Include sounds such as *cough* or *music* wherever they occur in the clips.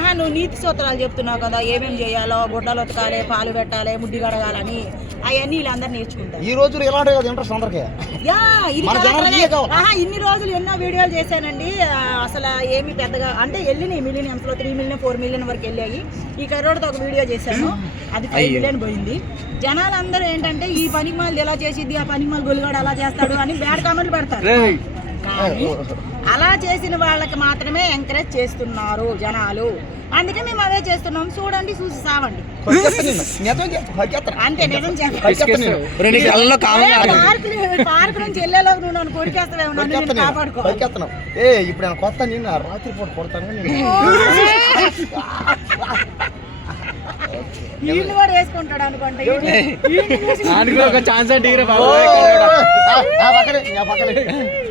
ఆహా నువ్వు నీతి సూత్రాలు చెప్తున్నావు కదా ఏమేం చేయాలో గుడ్డలు ఉతకాలి పాలు పెట్టాలి ముడ్డి కడగాలని అవన్నీ వీళ్ళందరూ నేర్చుకుంటారు. ఈ రోజులు ఇలాంటి కదా ఇంట్రెస్ట్ అందరికీ. యా ఇది. ఆహా ఇన్ని రోజులు ఎన్నో వీడియోలు చేశానండి. అసలు ఏమి పెద్దగా అంటే వెళ్ళినాయి మిలియన్స్లో త్రీ మిలియన్ ఫోర్ మిలియన్ వరకు వెళ్ళాయి. ఈ కరోడ్తో ఒక వీడియో చేశాను. అది ఫైవ్ మిలియన్ పోయింది. జనాలందరూ ఏంటంటే ఈ పనికి మాలు ఎలా చేసిద్ది? ఆ పనికి మాలు గొలుగాడు అలా చేస్తాడు అని బ్యాడ్ కామెంట్లు పెడతారు. అలా చేసిన వాళ్ళకి మాత్రమే ఎంకరేజ్ చేస్తున్నారు జనాలు అందుకే మేము అవే చేస్తున్నాం చూడండి చూసి సావండి. అంతే నిజం నేను. పార్క్ నుంచి వెళ్ళేలోపు నువ్వు నన్ను నేను నేను. కాపాడుకో. ఏ ఇప్పుడు నేను కొత్త నిన్ను రాత్రి పూట కొడతాను. *laughs* *laughs* వీళ్ళు కూడా వేసుకుంటాడు అనుకుంటా దానికి ఒక ఛాన్స్ అంటే బాబు.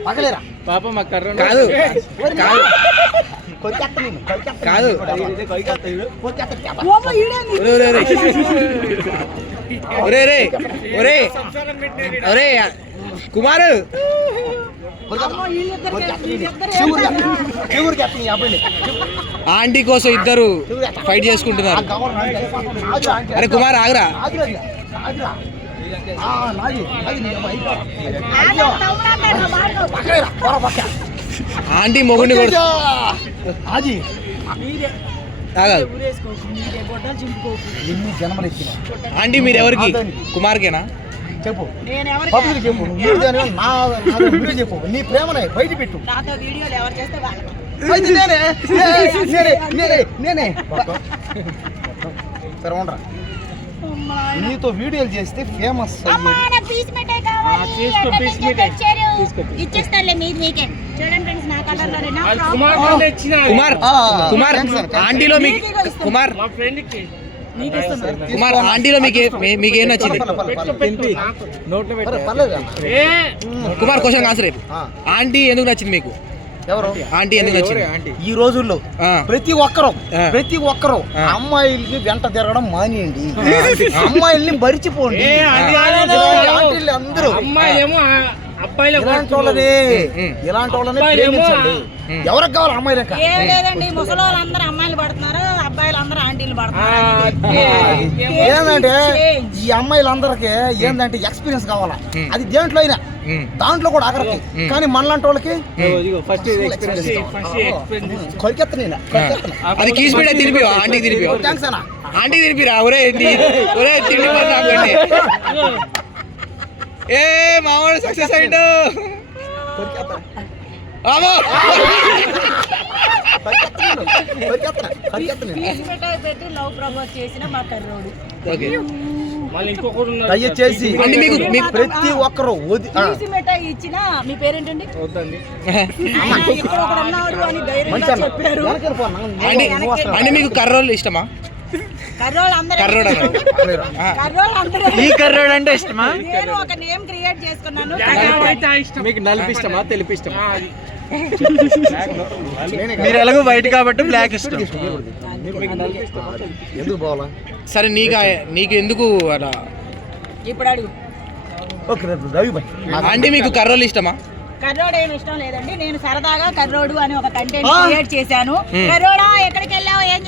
పక్కలేరా? పాప మా కర్ర కాదు. ఒరే ఒరే ఒరే. ఒరే కుమార్. ఆంటీ కోసం ఇద్దరు ఫైట్ చేసుకుంటున్నారు. అరే కుమార్ ఆగురా. ఆంటీ మొగుడిని కొడు ఎత్తినా ఆంటీ మీరు ఎవరికి? కుమార్కేనా? చెప్పు. పబ్లిక్ చెప్పు. నా నువ్వే చెప్పు. నీ ప్రేమనే బయట పెట్టు. నాతో వీడియోలు ఎవరు చేస్తే వాళ్ళకి. అయితే నేనే ఏ, నేనే నేనే నేనే. సరే ఉండరా. అమ్మా, నీతో వీడియోలు చేస్తే ఫేమస్ కుమార్ కుమార్. ఆంటీలో మీకు కుమార్. మా ఫ్రెండ్కి. నీకు ఇస్తున్నాను. కుమార్ ఆంటీలో మీకు మీకు ఏం నచ్చింది? కుమార్ క్వశ్చన్ ఆన్సర్ రేపు. ఆంటీ ఎందుకు నచ్చింది మీకు? ఎవరు? ఆంటీ ఎందుకు నచ్చింది? ఈ రోజుల్లో ప్రతి ఒక్కరు. ప్రతి ఒక్కరు ఆ. అమ్మాయిల్ని వెంట తిరగడం మానేయండి. అమ్మాయిల్ని ఆంటీలు అందరూ. అమ్మాయి ఏమో ఇలాంటి వాళ్ళని. ఇలాంటి ప్రేమించండి. ఎవరికి కావాలి అమ్మాయి లెక్క? ఏం లేదండి ముసలి అందరూ అమ్మాయిలు పడుతున్నారు అబ్బాయిలు అందరూ ఆంటీలు పడుతున్నారు. ఏంటంటే. ఈ అమ్మాయిలందరికీ ఏంటంటే ఎక్స్పీరియన్స్ కావాలా. అది దేంట్లో అయినా. దాంట్లో కూడా ఆఖరికి. కానీ మనలాంటి వాళ్ళకి కొరికెత్త నేను. అది తినిపి థ్యాంక్స్ అన్న. ఆంటీకి తినిపిరా? ఒరే ఒరే తిండి ఏ మావాడు సక్సెస్ దయచేసి మీకు ప్రతి ఒక్కరు ఇచ్చిన మీ పేరేంటండి? అంటే మీకు కర్రోళ్ళు ఇష్టమా? ఈ కర్రోడు అంటే ఇష్టమా? నేను ఒక నేమ్ క్రియేట్ చేసుకున్నాను. మీకు నలుపు ఇష్టమా? తెలుపు ఇష్టమా? *laughs* మీరు. ఎలాగో వైట్ కాబట్టి బ్లాక్ ఇష్టం. ఎందుకు పోవాలా? సరే నీకు నీకు ఎందుకు అలా? ఇప్పుడు అడుగు. ఓకే రేపు రవి బాయ్ అంటే మీకు కర్రోళ్ళు ఇష్టమా? కర్రోడు ఏమి ఇష్టం లేదండి. నేను సరదాగా కర్రోడు అని ఒక కంటెంట్. క్రియేట్ చేశాను. కర్రోడా ఎక్కడికి వెళ్ళావు? ఏం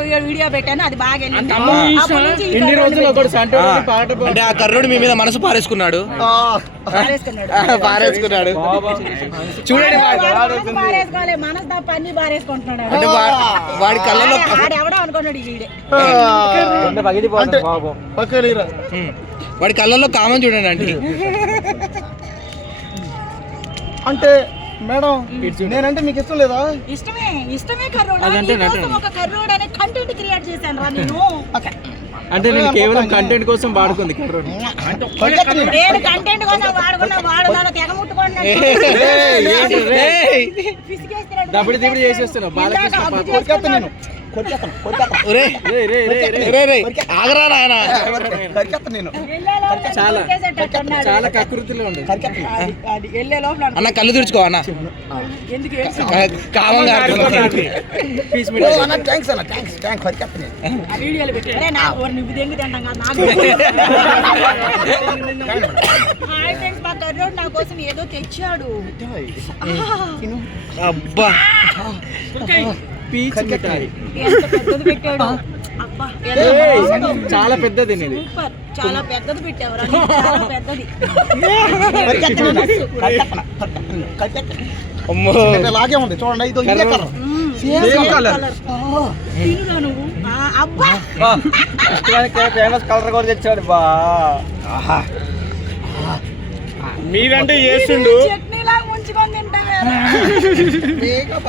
ఒక వీడియో- పెట్టాను అది బాగా వెళ్ళింది. అప్పటి నుంచి ఈ ఎన్ని కర్రోడ్ని రోజులు ఒకటి ఆ, సంటోడు పాట అంటే ఆ కర్రోడు మీ మీద మనసు పారేసుకున్నాడు. పారేసుకున్నాడు. పారేసుకున్నాడు. చూడండి వాడు- వాడు మనసు పారేసుకోవాలి మనసు తప్ప అన్ని పారేసుకుంటున్నాడు. అంటే వాడి కళ్ళలో ఎవడో అనుకున్నాడు ఈ వీడే. అంటే పక్కలేరా ఉమ్. వాడి కళ్ళల్లో కామం చూడండి ఆంటీ. *laughs* అంటే మేడం నేనంటే మీకు ఇష్టం లేదా? ఇష్టమే ఇష్టమే కర్రోడు. అదంటే నీకోసం ఒక కర్రోడు అనే కంటెంట్ క్రియేట్ చేశాను రా నేను. అంటే నేను కేవలం కంటెంట్ కోసం వాడుకుంది కొరికెత్త నేను. కంటెంట్ కోసం వాడుకున్నా. దబిడి దిబిడి చేసేస్తున్నావు బాలకృష్ణ. నేను. రే రే రే రే రే ఆగరా నాయన. నేను. చాలా కకృతిలో అది వెళ్ళే లోపల అన్న కళ్ళు తుడుచుకో అన్న. ఎందుకు ఏడ్చావు? కా- కామం కారుతుంది. పీస్ ఓ అన్న థ్యాంక్స్ అన్న. థ్యాంక్స్ థ్యాంక్స్ కొరికెత్త నేను. ఆ వీడియోలు పెట్టి. అరే నా ఓ నువ్వు దెంగి తింటాం కదా? నాకు *laughs* హాయ్ ఫ్రెండ్స్ మా కర్రోడు నా కోసం ఏదో తెచ్చాడు. అబ్బా. పీచ్ మిఠాయి. ఎంత పెద్దది పెట్టాడు? అబ్బా ఎంత ఏయ్, బాగుందో. చాలా పెద్దది ఇది సూపర్. చాలా పెద్దది పెట్టావురా. నీకు *laughs* చాలా పెద్దది. *laughs* అమ్మో. లాగే ఉంది. చూడండి ఇదో ఇదే కలర్ మ్మ్. Same Same colour. colour. తినురా నువ్వు. ఆ, అబ్బా. ఫేమస్ కలర్ కూడా తెచ్చాడు బా. మీరంటే ముంచుకొని తింటావేరా